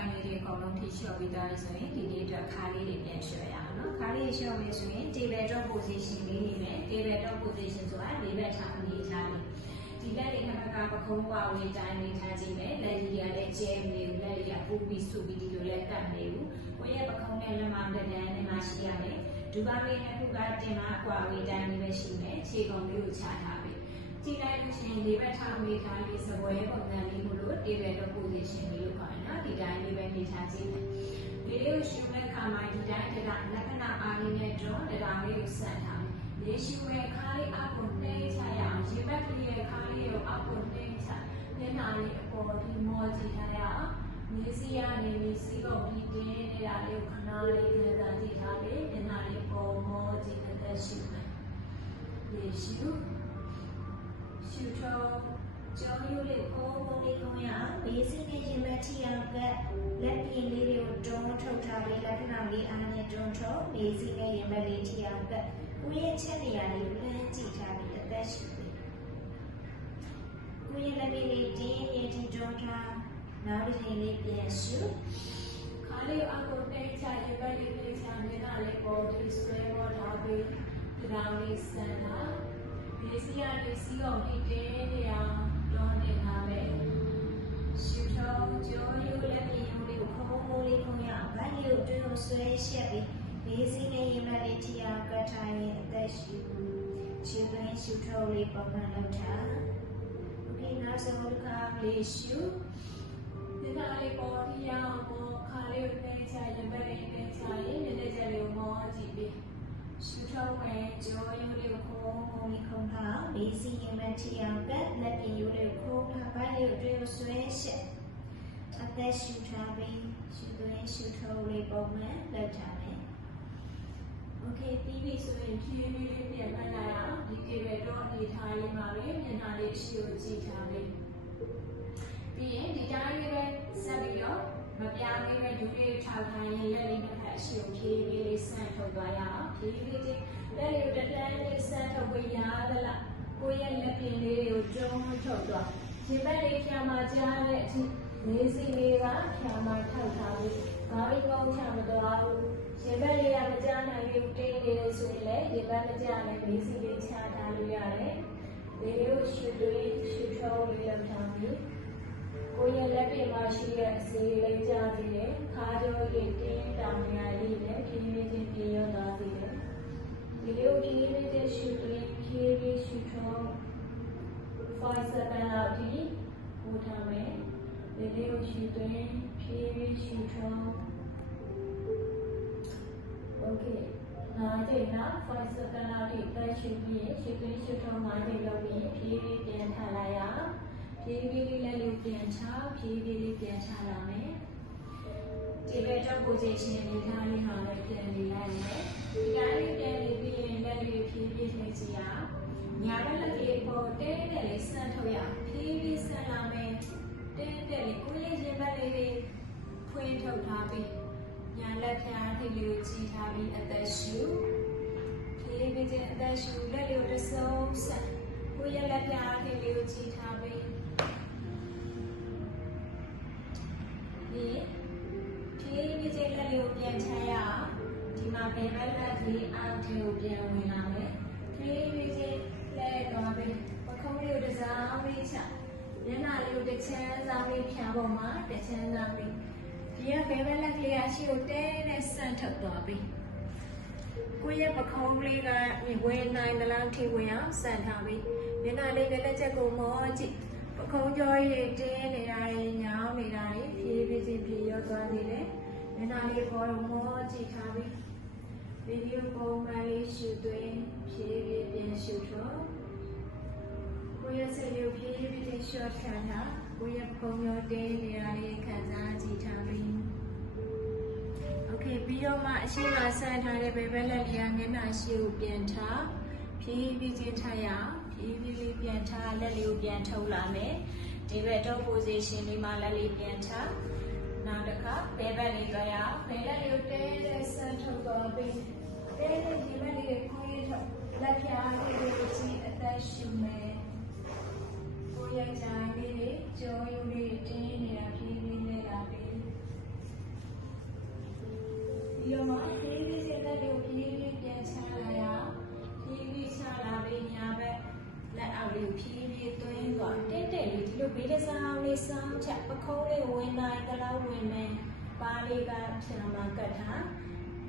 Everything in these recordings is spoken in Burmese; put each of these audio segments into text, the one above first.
ပိုင်းလေးတွေအကုန်လုံးထိလျှော့ပြီးသွားပြီဆိုရင်ဒီနေ့အတွက်ခါလေးတွေပြန်လျှော့ရအောင်နော်ခါလေးလျှော့ပြီဆိုရင် table top position လေးနေမယ် table top position ဆိုတာလေးဘက်ထားအနေထားလေးဒီလက်လေးနှစ်ဘက်ကပခုံးဝါဝေးတိုင်းနေထားကြည့်မယ်လက်ကြီးကလည်းကျဲနေဘူးလက်ကြီးကပူပြီးဆူပြီးဒီလိုလည်းကတ်နေဘူးကိုယ့်ရဲ့ပခုံးနဲ့လက်မတန်းနဲ့မှရှိရမယ်ဒူပါလေးနှစ်ခုကတင်မအကွာဝေးတိုင်းလေးပဲရှိမယ်ခြေကုံလေးကိုချထားပြီကြည့်လိုက်လို့ရှိရင်လေးဘက်ထားအနေထားလေးစပွဲပုံစံလေးကိုလို့ table top position လေးလို့ခေါ်တယ်နော်ဒီတိုင်းလေးပဲနေထားကြည့်မယ်ဒီလေးကိုရှုမဲ့ခါမှာဒီတိုင်းတကလက္ခဏာအားလေးနဲ့တော့တရားလေးကိုဆက်ထားမယ်ရေရှုရဲ့ခါလေးအကုန်နှိမ့်ချရအောင်ရေဘက်ကလေးရဲ့ခါလေးကိုအကုန်နှိမ့်ချမျက်နှာလေးအပေါ်ဒီမောကြည့်ထားရအောင်မျက်စိရနေပြီးစီးကုန်ပြီးတင်းနေတာလေးကိုခဏလေးခံစားကြည့်ထားလေမျက်နှာလေးပေါ်မောကြည့်တဲ့ရှုမယ်ရေရှုတော့ကျောင်းရိုးလေးပေါ်ပေါ်လေးကိုရအောင်ဘေးစိနဲ့ရင်မထီအောင်ကလက်ပြင်လေးတွေကိုတွန်းထုတ်ထားပြီးလက္ခဏာလေးအားနဲ့တွန်းထုတ်ဘေးစိနဲ့ရင်မလေးထီအောင်ကကိုယ့်ရဲ့ချက်နေရာလေးလှမ်းကြည့်ထားပြီးအသက်ရှူပြီးကိုယ့်ရဲ့လက်လေးတင်းရင်ထီတွန်းထားနောက်တစ်ချိန်လေးပြန်ရှူခါလေးအကုတ်နှိမ့်ချရင်ဘက်လေးနှိမ့်ချမျက်နှာလေးပေါ်ပြီးဆွဲပေါ်ထားပြီးဒီကောင်လေးစမ်းတာဒီစီရလေးစီအောင်ဒီတင်းနေအောင်တော့နေတာပဲရှူတော့ကြောရိုးလက်ပြင်ရိုးလေးကိုခုံးမိုးလေးခုံးရအောင်ဗတ်လေးကိုတွင်းကိုဆွဲရှက်ပြီးဒီစီနဲ့ရင်မလေးထီအောင်ကတ်ထားရင်အသက်ရှူရှူသွင်းရှူထုတ်လေးပုံမှန်လုပ်ထားโอเคနောက်ဆုံးတစ်ခါလေးရှူဒီကလေးပေါ်ထီအောင်ပေါ်ခါလေးကိုနှိမ့်ချရင်ဘယ်လေးနှိမ့်ချရင်ဒီလက်ချက်လေးကိုမောကြည့်ပြီးရှူထုတ်မယ်ကြောရိုးလေးကိုခုံးမိုးလေးခုံးထားဒီစီရင်မထီအောင်ကတ်လက်ပြင်ရိုးလေးကိုခုံးထားဗတ်လေးကိုတွင်းကိုဆွဲရှက်အသက်ရှူထားပြီးရှူသွင်းရှူထုတ်လေးပုံမှန်လုပ်ထားမယ်โอเคပြီးပြီဆိုရင်ဖြည်းဖြည်းလေးပြန်မှတ်လိုက်အောင်ဒီကေဘယ်တော့အနေထားလေးမှာပဲမျက်နှာလေးရှူကြည့်ထားပြီးပြီးရင်ဒီတိုင်းလေးပဲဆက်ပြီးတော့မပြားလေးပဲဒူးလေးထောက်ထားရင်လက်လေးတစ်ခါရှူဖြည်းဖြည်းလေးဆန့်ထုတ်သွားရအောင်ဖြည်းဖြည်းချင်းလက်လေးကိုတန်းလေးဆန့်ထုတ်ပြီးရသလားကိုယ့်ရဲ့လက်ပြင်လေးတွေကိုကျုံထုတ်သွားရင်ဘက်လေးဖြာမှာကြားတဲ့အထိနေစီလေးကဖြာမှာထောက်ထားပြီးဘာလို့ကောင်းချမသွားဘူးရင်ဘက်လေးကမကြားနိုင်ဘူးတင်းနေလို့ဆိုရင်လည်းရင်ဘက်မကြားနိုင်နေစီလေးချထားလို့ရတယ်ဒီလိုရှူတွေရှူထုံးလေးလုပ်ထားပြီးကိုယ့်ရဲ့လက်ပြင်မှာရှိတဲ့အစီလေးကြားသေးတယ်ခါကြောလေးတင်းတောင်ရလေးနဲ့ဖြည်းဖြည်းချင်းပြေရောသွားသေးတယ်ဒီလိုဖြည်းဖြည်းချင်းရှူတွေဖြည်းဖြည်းရှူထုံး5 second လောက်ဒီပို့ထားမယ်ဒီလိုရှူသွင်းဖြည်းဖြည်းရှူထုံးโอเค5ချိန်နောက်5 second လောက်ဒီတက်ရှူပြီးရှူသွင်းရှူထုံး5ချိန်လောက်ပြီးဖြည်းဖြည်းပြန်ထားလိုက်ရအောင်ဖြည်းဖြည်းလေးလက်လေးပြန်ချဖြည်းဖြည်းလေးပြန်ချလာမယ်ဒီဘက်တော့ position လေးထားလေးဟာလည်းပြန်နေလိုက်မယ်ဒီတိုင်းလေးပြန်နေပြီးရင်လက်လေးဖြည်းဖြည်းနှိပ်ကြည့်ရအောင်ညာဘက်လက်လေးပေါ်တဲတဲ့လေးဆန့်ထုတ်ရအောင်ဖြည်းဖြည်းဆန့်လာမယ်တဲတဲ့လေးကိုယ်ရဲ့ရင်ဘက်လေးဖွင့်ထုတ်ထားပြီးညာလက်ဖြားထိပ်လေးကိုကြည့်ထားပြီးအသက်ရှူဖြည်းဖြည်းချင်းအသက်ရှူလက်လေးကိုတစ်စုံဆက်ကိုယ့်ရဲ့လက်ဖြားထိပ်လေးကိုကြည့်ထားပြီးဖြည်းဖြည်းချင်းလက်လေးကိုပြန်ချရအောင်ဒီမှာဘယ်ဘက်လက်လေးအောက်ထဲကိုပြန်ဝင်လာမယ်ဖြည်းဖြည်းချင်းလက်သွားပြီးပခုံးလေးကိုတစ်စောင်းလေးချမျက်နှာလေးကိုတစ်ချမ်းစားပြီးဖြာပေါ်မှာတစ်ချမ်းစားပြီးဒီကဘယ်ဘက်လက်ကလေးအရှိကိုတဲနဲ့ဆန့်ထုတ်သွားပြီးကိုယ့်ရဲ့ပခုံးလေးကဝင်နိုင်တဲ့လောက်ထိဝင်အောင်ဆန့်ထားပြီးမျက်နှာလေးနဲ့လက်ချက်ကိုမောကြည့်ပခုံးကြောရည်တင်းနေတာရည်ညောင်းနေတာရည်ဖြည်းဖြည်းချင်းပြေရောသွားနေတယ်မျက်နှာလေးပေါ်တော့မောကြည့်ထားပြီးဗီဒီယိုပုံမှန်လေးရှူသွင်းဖြည်းဖြည်းပြန်ရှူထုတ်ကိုယ့်ရဲ့စိတ်လေးဖြည်းဖြည်းချင်းရှော့ခံတာကိုယ့်ရဲ့ပခုံးရောတင်းနေတာလေးခံစားကြည့်ထားပြီးโอเคပြီးတော့မှအရှိမဆန့်ထားတဲ့ဘယ်ဘက်လက်လေးကမျက်နှာရှိကိုပြန်ထားဖြည်းဖြည်းချင်းထားရအောင်ဖြည်းဖြည်းလေးပြန်ထားလက်လေးကိုပြန်ထုတ်လာမယ်ဒီဘက်တော့ position လေးမှာလက်လေးပြန်ထားနောက်တစ်ခါဘယ်ဘက်လေးကြရအောင်ဘယ်လက်လေးကိုတဲတဲဆန့်ထုတ်သွားပြီးတဲတဲဒီဘက်လေးကိုခွေးထုတ်လက်ဖြားလေးကိုကြည့်အသက်ရှူမယ်ကိုယ့်ရဲ့ဂျိုင်းလေးတွေကြောရိုးလေးတင်းနေတာဖြည်းဖြည်းလေးလာပြီး one, please let you please get chala. Please chala be nyabe. Let our you please doing what? Day, you be the sound, some chap a cold when I the loud women. Bali got Chinamaka.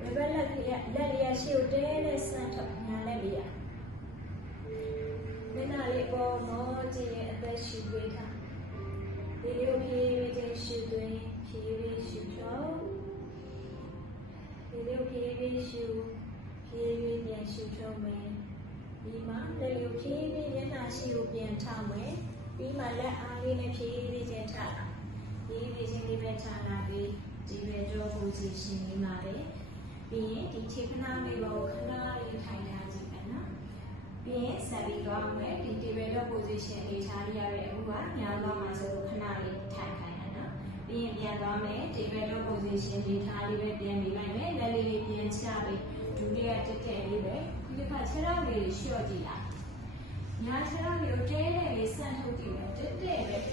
Lelia shield daily sent up Lelia. Then I go more dear that she wait. You hear should doing, hear should show. You hear should show me. Bima, let you hear me, and I see you be in town way. Bima, let I in a pee in town. He is in the better, the better position in my day. Being the chicken on the road, canary kind of chicken. Being savvy government, the better position in Italia, Yama, canary type. Being the government, the better position in Italia, being behind me, Lily being savvy to get the table. You can tell me, sure, dear. Natural, your daily sent to the day.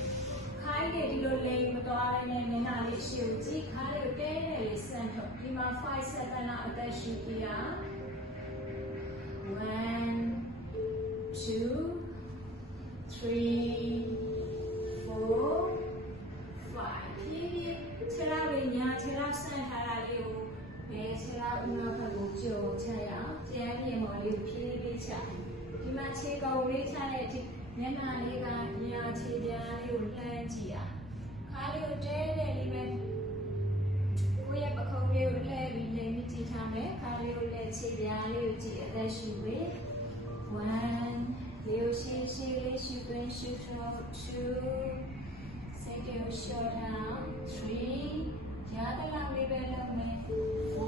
Kindly little lame darling and I should see Kyle daily sent up. You must 5 seconds out that should be 1, 2, 3, 4, 5. Tell out sent her you. May tell out no Joe tell out. Jenny or you PB chat. You must take away time. Nena liga niya chidia liu lanjia. Kali daily men. We have a career living limited time. Kali chidia liu ji that she will. 1, liu she should shoot 2. Second short down 3. Yada lovely development 4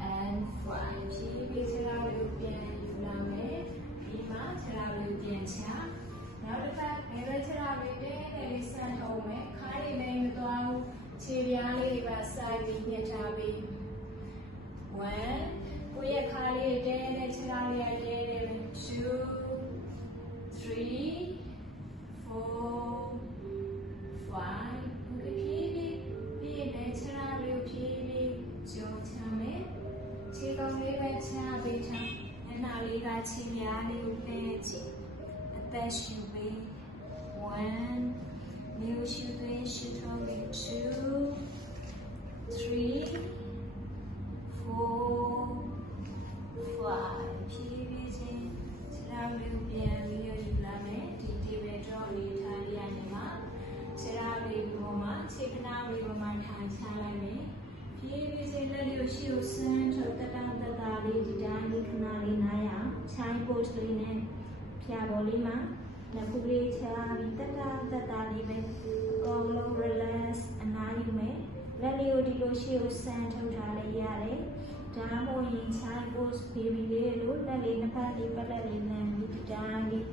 and 5. She will tell you again. Now the fact never tell me sent home, Kali name down, Chiliani side in Yatabi. 1, we are Kali again, Chilani 2, 3, 4, 5. Be naturally, Jotame, take on me, Naliga Chiliani Peti, that should be 1, you should be 2, 3, 4, 5. PVC, Terabian, Lame, Tibetan, Italian, Terabi Roma, Tignari Roman Salami. PVC, let you shoot sent of the Dali, Canali Naya, Chai Post Linen, Piabolima, Napuglita, the Dali, Golo Relance, and Ayume, Lelio di Lucio Santo Daliare, Damo in Chai Post Pirillo, Lalina Patti, Ballerina, Dali,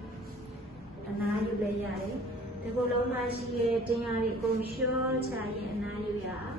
and Ayulayare, the Goloma, she, Dinari, Gosho, Chai, and Ayuya.